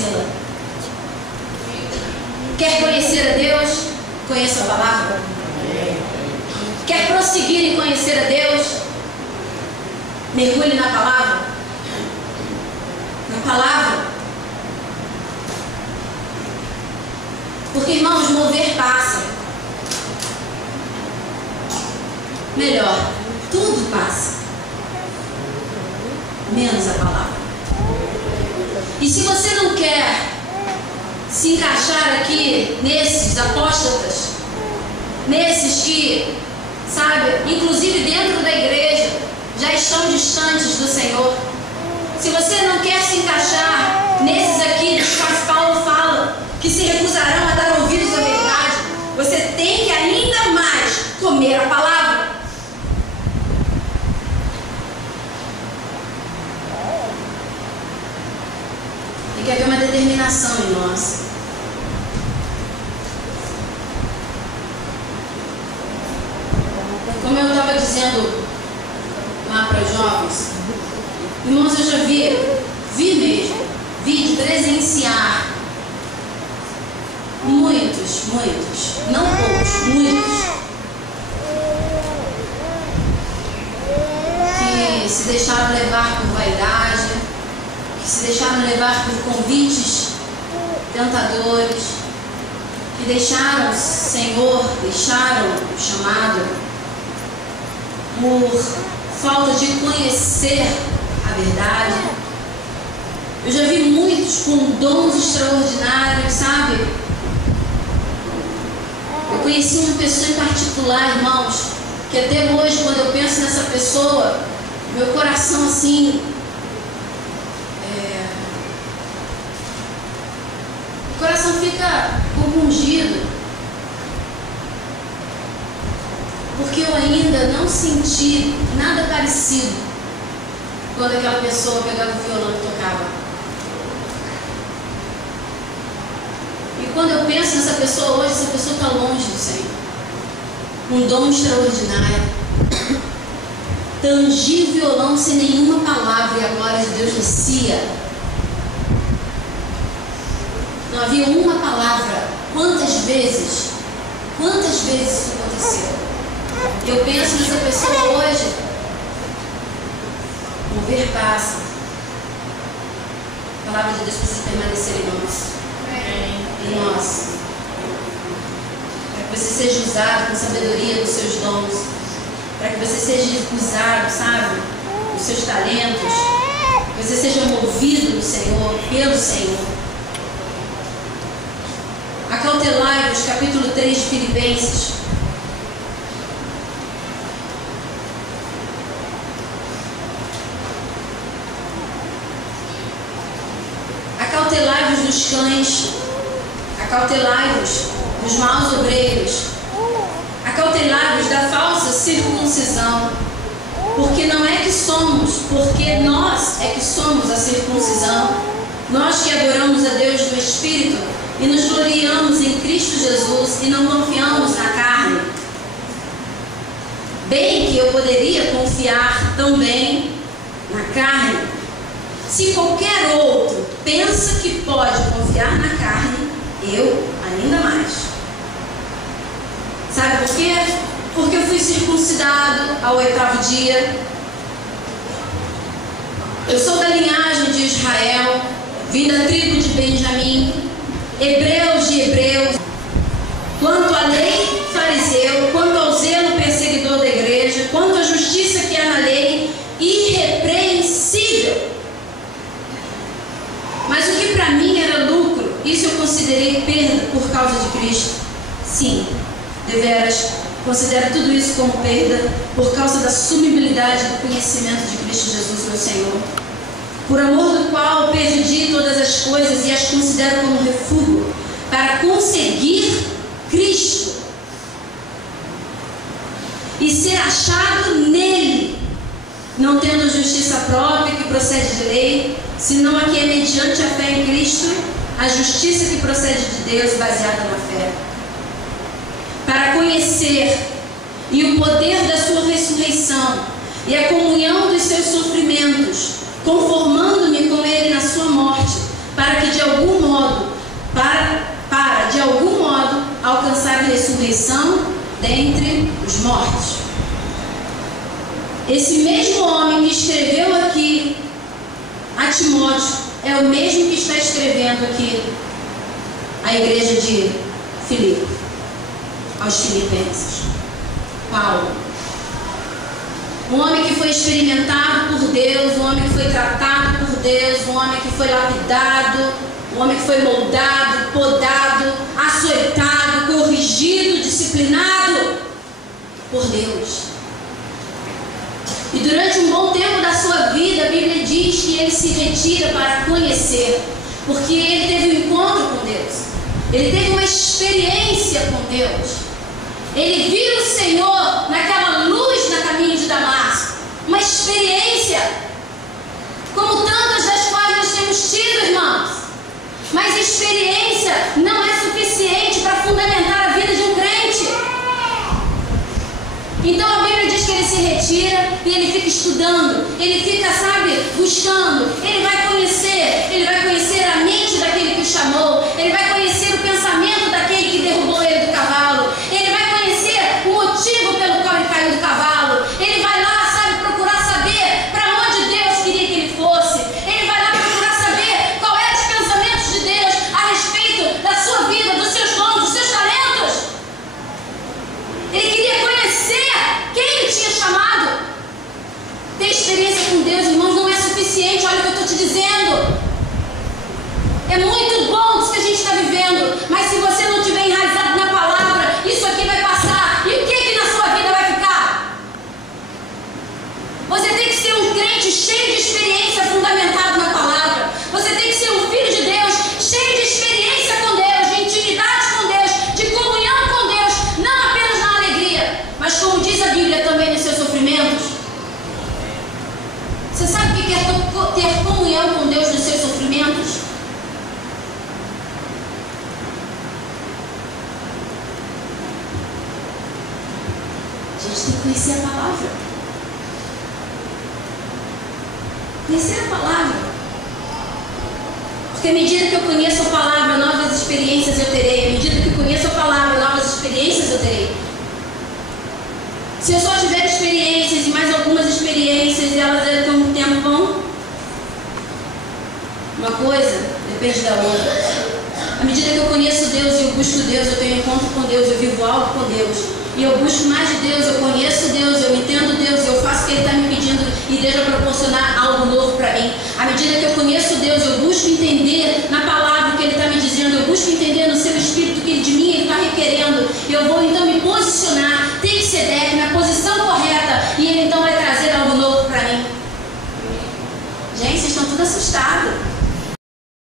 conhecê-la. Quer conhecer a Deus? Conheça a palavra. Quer prosseguir em conhecer a Deus? Mergulhe na palavra. Na palavra. Porque, irmãos, mover passa. Melhor, tudo passa, menos a palavra. E se você não quer se encaixar aqui nesses apóstatas, nesses que, sabe, inclusive dentro da igreja, já estão distantes do Senhor, se você não quer se encaixar nesses aqui, dos quais Paulo fala, que se recusarão a dar ouvidos à verdade, você tem que ainda mais comer a palavra. Tem que haver uma determinação em nós. Como eu estava dizendo lá para os jovens, irmãos, eu já vi de presenciar muitos, não poucos, muitos, que se deixaram levar por vaidade, que se deixaram levar por convites tentadores, que deixaram o Senhor, deixaram o chamado por falta de conhecer a verdade. Eu já vi muitos com dons extraordinários, sabe? Eu conheci uma pessoa em particular, irmãos, que até hoje, quando eu penso nessa pessoa, meu coração assim, o coração fica compungido, porque eu ainda não senti nada parecido quando aquela pessoa pegava o violão e tocava. E quando eu penso nessa pessoa hoje, essa pessoa está longe do Senhor. Um dom extraordinário. Tangir o violão sem nenhuma palavra e a glória de Deus descia. Não havia uma palavra. Quantas vezes isso aconteceu? Eu penso nessa pessoa hoje. Mover passa. A palavra de Deus precisa permanecer em nós. Em nós. Para que você seja usado com sabedoria dos seus dons. Para que você seja usado, sabe, dos seus talentos. Que você seja movido no Senhor, pelo Senhor. Acautelai-vos, capítulo 3 de Filipenses. Acautelai-vos dos cães, acautelai-vos dos maus obreiros, acautelai-vos da falsa circuncisão, porque não é que somos, porque nós é que somos a circuncisão, nós que adoramos a Deus do Espírito e nos gloriamos em Cristo Jesus e não confiamos na carne. Bem que eu poderia confiar também na carne. Se qualquer outro pensa que pode confiar na carne, eu ainda mais. Sabe por quê? Porque eu fui circuncidado ao 8º dia. Eu sou da linhagem de Israel, vim da tribo de Benjamim, hebreus de hebreus. Quanto à lei, fariseu. Quanto ao zelo, perseguidor da igreja. Quanto à justiça que há na lei, irrepreensível. Mas o que para mim era lucro, isso eu considerei perda por causa de Cristo. Sim, deveras, considero tudo isso como perda por causa da sumibilidade do conhecimento de Cristo Jesus, meu Senhor. Por amor do qual perdi todas as coisas e as considero como refúgio para conseguir Cristo e ser achado nele, não tendo justiça própria que procede de lei, senão a que é mediante a fé em Cristo, a justiça que procede de Deus baseada na fé, para conhecer e o poder da sua ressurreição e a comunhão dos seus sofrimentos, conformando-me com ele na sua morte, para que de algum ressurreição dentre os mortos. Esse mesmo homem que escreveu aqui a Timóteo é o mesmo que está escrevendo aqui a igreja de Filipe, aos filipenses. Paulo, um homem que foi experimentado por Deus, um homem que foi tratado por Deus, um homem que foi lapidado, um homem que foi moldado, podado, açoitado, corrigido, disciplinado por Deus. E durante um bom tempo da sua vida, a Bíblia diz que ele se retira para conhecer, porque ele teve um encontro com Deus, ele teve uma experiência com Deus, ele viu o Senhor naquela luz na caminho de Damasco, uma experiência como tantas das quais nós temos tido, irmãos. Mas experiência não é suficiente para fundamentar a vida de um crente. Então a Bíblia diz que ele se retira e ele fica estudando, ele fica, buscando, ele vai conhecer a mente daquele que o chamou, ele vai conhecer o pensamento daquele que derrubou ele do cavalo, ele vai conhecer o motivo pelo qual ele caiu do cavalo, ele vai lá, procurar saber para onde Deus queria que ele fosse, ele vai lá procurar saber qual é os pensamentos de Deus a respeito da sua vida, dos seus dons, dos seus talentos. Ele queria conhecer quem ele tinha chamado. Ter experiência com Deus, irmãos, não é suficiente. Olha o que eu estou te dizendo. É muito bom isso que a gente está vivendo, mas se você não estiver enraizado na palavra, isso aqui vai passar. E o que na sua vida vai ficar? Você tem que ser um crente cheio de experiência, fundamentado na palavra. Você tem que ser um filho de Deus, cheio de experiência com Deus, de intimidade com Deus, de comunhão com Deus, não apenas na alegria, mas como diz a Bíblia também nos seus sofrimentos. Você sabe o que é ter comunhão com Deus nos seus sofrimentos? A gente tem que conhecer a palavra. Conhecer a palavra. Porque à medida que eu conheço a palavra, novas experiências eu terei. À medida que eu conheço a palavra, novas experiências eu terei. Se eu só tiver experiências e mais algumas experiências, elas daqui a um tempo vão. Uma coisa depende da outra. À medida que eu conheço Deus e eu busco Deus, eu tenho encontro com Deus, eu vivo algo com Deus. E eu busco mais de Deus, eu conheço Deus, eu entendo Deus, eu faço o que Ele está me pedindo e Deus vai proporcionar algo novo para mim. À medida que eu conheço Deus, eu busco entender na palavra o que Ele está me dizendo, eu busco entender no seu espírito que de mim Ele está requerendo. Eu vou então me posicionar, tem que ser deve, na posição correta, e Ele então vai trazer algo novo para mim. Gente, vocês estão tudo assustados.